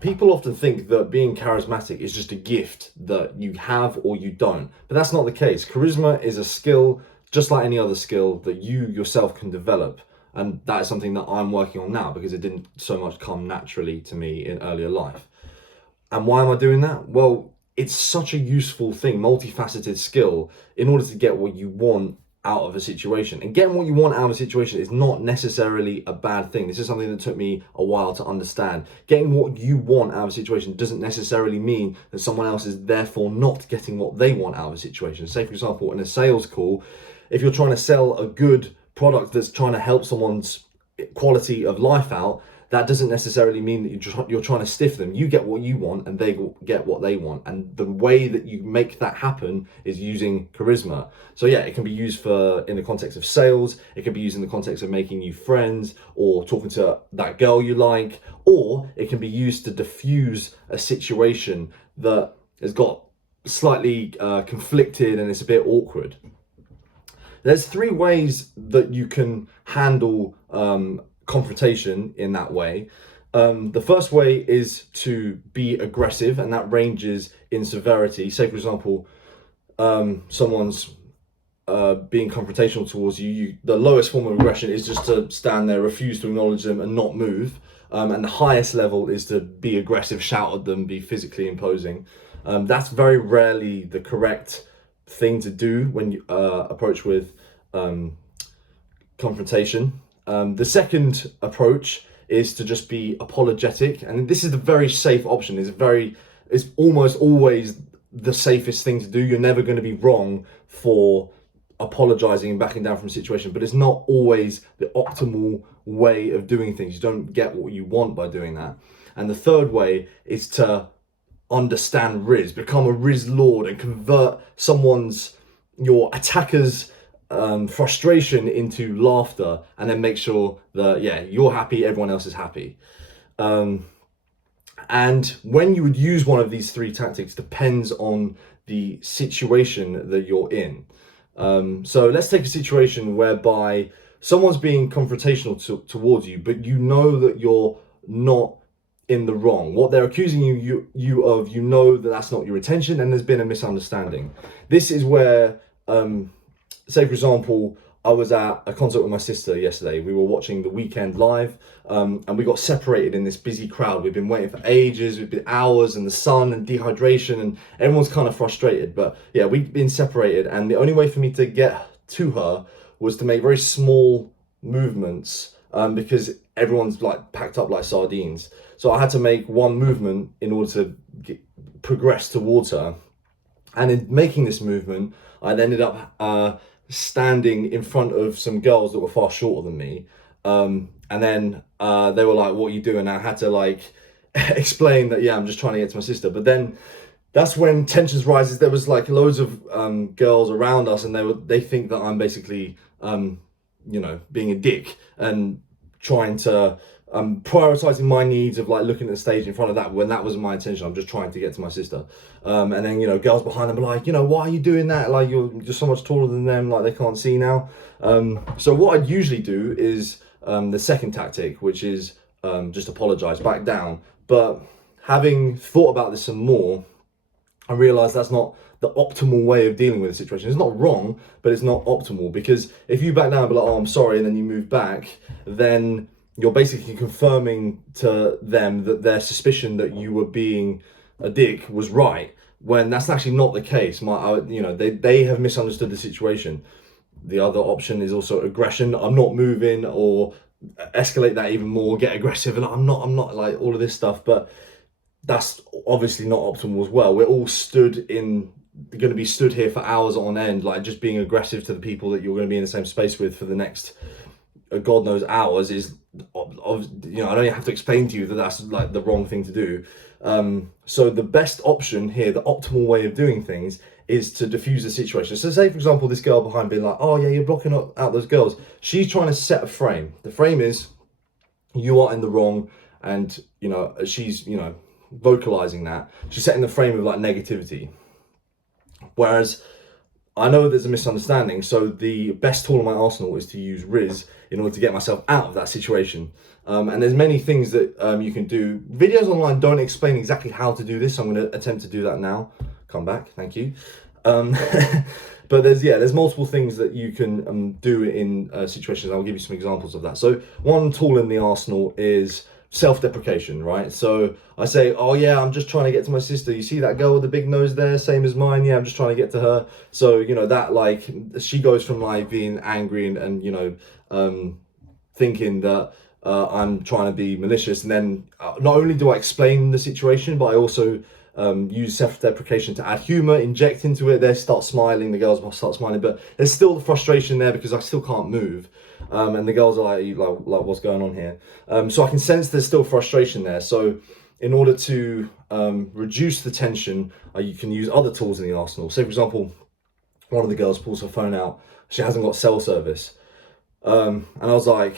people often think that being charismatic is just a gift that you have or you don't, but that's not the case. Charisma is a skill, just like any other skill, that you yourself can develop. And that is something that I'm working on now because it didn't so much come naturally to me in earlier life. And why am I doing that? Well, it's such a useful thing, multifaceted skill, in order to get what you want out of a situation. And getting what you want out of a situation is not necessarily a bad thing. This is something that took me a while to understand. Getting what you want out of a situation doesn't necessarily mean that someone else is therefore not getting what they want out of a situation. Say, for example, in a sales call, if you're trying to sell a good product that's trying to help someone's quality of life out, that doesn't necessarily mean that you're trying to stiff them. You get what you want and they get what they want. And the way that you make that happen is using charisma. So yeah, it can be used in the context of sales. It can be used in the context of making new friends or talking to that girl you like, or it can be used to diffuse a situation that has got slightly conflicted and it's a bit awkward. There's three ways that you can handle confrontation in that way. The first way is to be aggressive, and that ranges in severity. Say, for example, someone's being confrontational towards you, the lowest form of aggression is just to stand there, refuse to acknowledge them and not move. And the highest level is to be aggressive, shout at them, be physically imposing. That's very rarely the correct thing to do when you approach with confrontation. The second approach is to just be apologetic, and this is the very safe option. It's almost always the safest thing to do. You're never going to be wrong for apologizing and backing down from a situation, but it's not always the optimal way of doing things. You don't get what you want by doing that. And the third way is to understand rizz, become a rizz lord and convert your attacker's frustration into laughter, and then make sure that you're happy, everyone else is happy. And when you would use one of these three tactics depends on the situation that you're in. So let's take a situation whereby someone's being confrontational towards you, but you know that you're not in the wrong. What they're accusing you of, you know that that's not your intention, and there's been a misunderstanding. This is where, say for example, I was at a concert with my sister yesterday. We were watching The Weeknd live, and we got separated in this busy crowd. We've been waiting for ages, we've been hours in the sun and dehydration, and everyone's kind of frustrated. But yeah, we've been separated, and the only way for me to get to her was to make very small movements, because everyone's like packed up like sardines. So I had to make one movement in order to progress towards her. And in making this movement, I ended up standing in front of some girls that were far shorter than me. And then they were like, "What are you doing?" And I had to like explain that, I'm just trying to get to my sister. But then that's when tensions rises. There was like loads of girls around us, and they think that I'm basically, being a dick and trying to prioritizing my needs of like looking at the stage in front of that, when that wasn't my intention. I'm just trying to get to my sister. And then, girls behind them are like, why are you doing that? Like, you're just so much taller than them, like they can't see now. So what I'd usually do is the second tactic, which is just apologize, back down. But having thought about this some more, I realized that's not the optimal way of dealing with the situation. It's not wrong, but it's not optimal, because if you back down and be like, "Oh, I'm sorry," and then you move back, then you're basically confirming to them that their suspicion that you were being a dick was right, when that's actually not the case. They have misunderstood the situation. The other option is also aggression. I'm not moving, or escalate that even more, get aggressive, and I'm not like all of this stuff. But that's obviously not optimal as well. We're all going to be stood here for hours on end, like just being aggressive to the people that you're going to be in the same space with for the next God knows hours is, I don't have to explain to you that that's like the wrong thing to do. So the best option here, the optimal way of doing things, is to diffuse the situation. So say, for example, this girl behind being like, "Oh yeah, you're blocking out those girls." She's trying to set a frame. The frame is, you are in the wrong, and she's vocalizing that. She's setting the frame of like negativity. Whereas I know there's a misunderstanding, so the best tool in my arsenal is to use rizz in order to get myself out of that situation. And there's many things that you can do. Videos online don't explain exactly how to do this, so I'm going to attempt to do that now. Come back, thank you. But there's multiple things that you can do in situations. I'll give you some examples of that. So one tool in the arsenal is self-deprecation, right? So I say, oh yeah, I'm just trying to get to my sister. You see that girl with the big nose there, same as mine? Yeah, I'm just trying to get to her. So, you know, that like, she goes from like being angry and you know, thinking that I'm trying to be malicious. And then not only do I explain the situation, but I also use self-deprecation to add humor, inject into it. They start smiling, the girls start smiling, but there's still the frustration there because I still can't move. And the girls are like, what's going on here? So I can sense there's still frustration there. So in order to reduce the tension, you can use other tools in the arsenal. Say, for example, one of the girls pulls her phone out. She hasn't got cell service. And I was like,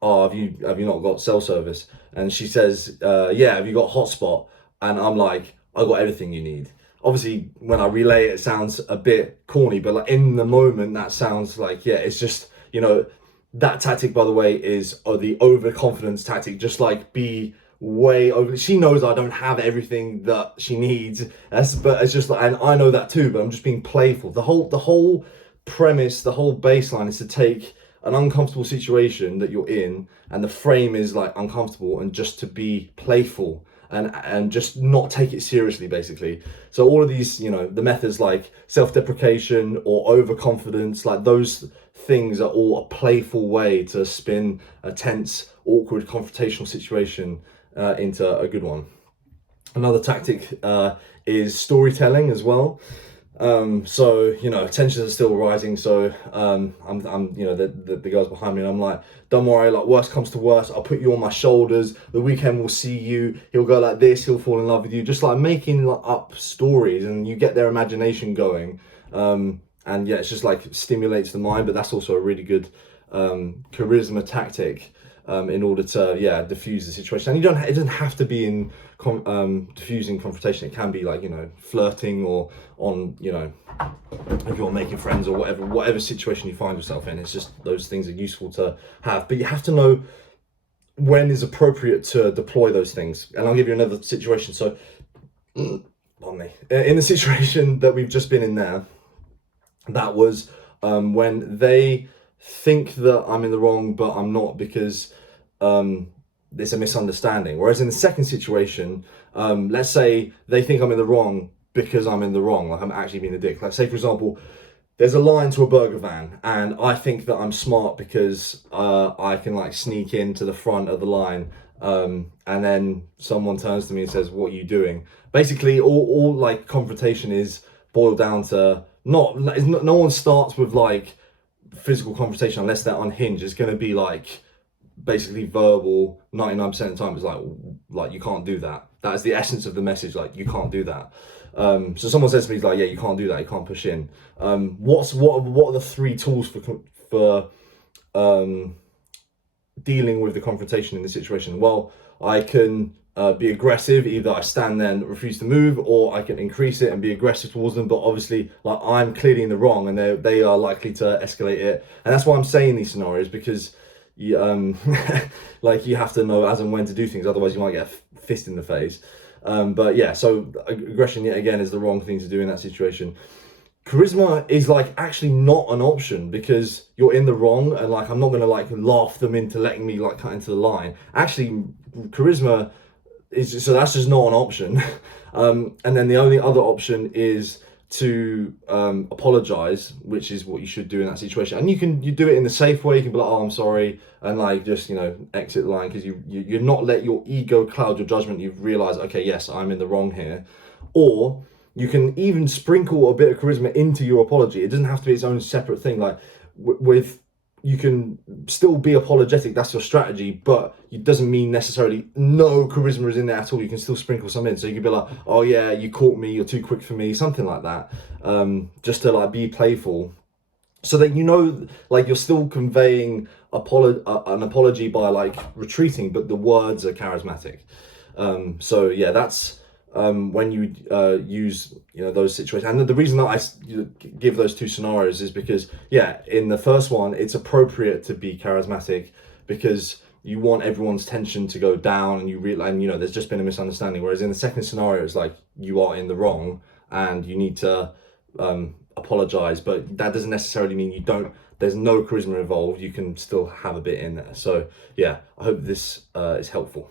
oh, have you not got cell service? And she says, yeah, have you got hotspot? And I'm like, I got everything you need. Obviously, when I relay it, it sounds a bit corny, but like in the moment, that sounds like, yeah, it's just, you know, that tactic, by the way, is the overconfidence tactic. Just like be way over. She knows I don't have everything that she needs. But it's just like, and I know that too. But I'm just being playful. The whole premise, the whole baseline is to take an uncomfortable situation that you're in, and the frame is like uncomfortable, and just to be playful and just not take it seriously, basically. So all of these, you know, the methods like self-deprecation or overconfidence, like those things are all a playful way to spin a tense, awkward, confrontational situation into a good one. Another tactic is storytelling as well. So, you know, tensions are still rising. So, I'm, you know, the girls behind me, and I'm like, don't worry, like worst comes to worst, I'll put you on my shoulders. The weekend will see you. He'll go like this. He'll fall in love with you. Just like making like, up stories, and you get their imagination going. And yeah, it's just like stimulates the mind, but that's also a really good, charisma tactic. In order to diffuse the situation. And it doesn't have to be in diffusing confrontation. It can be like, you know, flirting, or on, you know, if you're making friends or whatever situation you find yourself in. It's just those things are useful to have, but you have to know when is appropriate to deploy those things. And I'll give you another situation. So pardon me, in the situation that we've just been in there, that was when they think that I'm in the wrong, but I'm not, because there's a misunderstanding. Whereas in the second situation, let's say they think I'm in the wrong because I'm in the wrong, like I'm actually being a dick. Like say, for example, there's a line to a burger van, and I think that I'm smart because I can like sneak into the front of the line, and then someone turns to me and says, what are you doing? Basically, all like confrontation is boiled down to no one starts with like physical conversation unless they're unhinged. It's going to be like basically verbal 99% of the time. It's like you can't do that. That is the essence of the message. Like, you can't do that. So someone says to me, like, yeah, you can't do that, you can't push in. What are the three tools for dealing with the confrontation in this situation? Well, I can be aggressive. Either I stand there and refuse to move, or I can increase it and be aggressive towards them. But obviously, like, I'm clearly in the wrong, and they are likely to escalate it. And that's why I'm saying these scenarios, because you like, you have to know as and when to do things. Otherwise, you might get a fist in the face. But yeah, so aggression yet again is the wrong thing to do in that situation. Charisma is like actually not an option, because you're in the wrong, and like I'm not gonna like laugh them into letting me like cut into the line. Actually, charisma is, so that's just not an option. And then the only other option is to apologize, which is what you should do in that situation. And you do it in the safe way. You can be like, oh, I'm sorry, and like just, you know, exit the line, because you're not let your ego cloud your judgment. You've realized, okay, yes, I'm in the wrong here. Or you can even sprinkle a bit of charisma into your apology. It doesn't have to be its own separate thing. Like you can still be apologetic, that's your strategy, but it doesn't mean necessarily no charisma is in there at all. You can still sprinkle some in. So you can be like, oh yeah, you caught me, you're too quick for me, something like that. Just to like be playful, so that, you know, like you're still conveying an apology by like retreating, but the words are charismatic. So yeah, that's when you use those situations. And the reason that give those two scenarios is because, yeah, in the first one it's appropriate to be charismatic because you want everyone's tension to go down, and you realize, and there's just been a misunderstanding. Whereas in the second scenario, it's like you are in the wrong and you need to apologize, but that doesn't necessarily mean you don't. There's no charisma involved. You can still have a bit in there. So yeah, I hope this is helpful.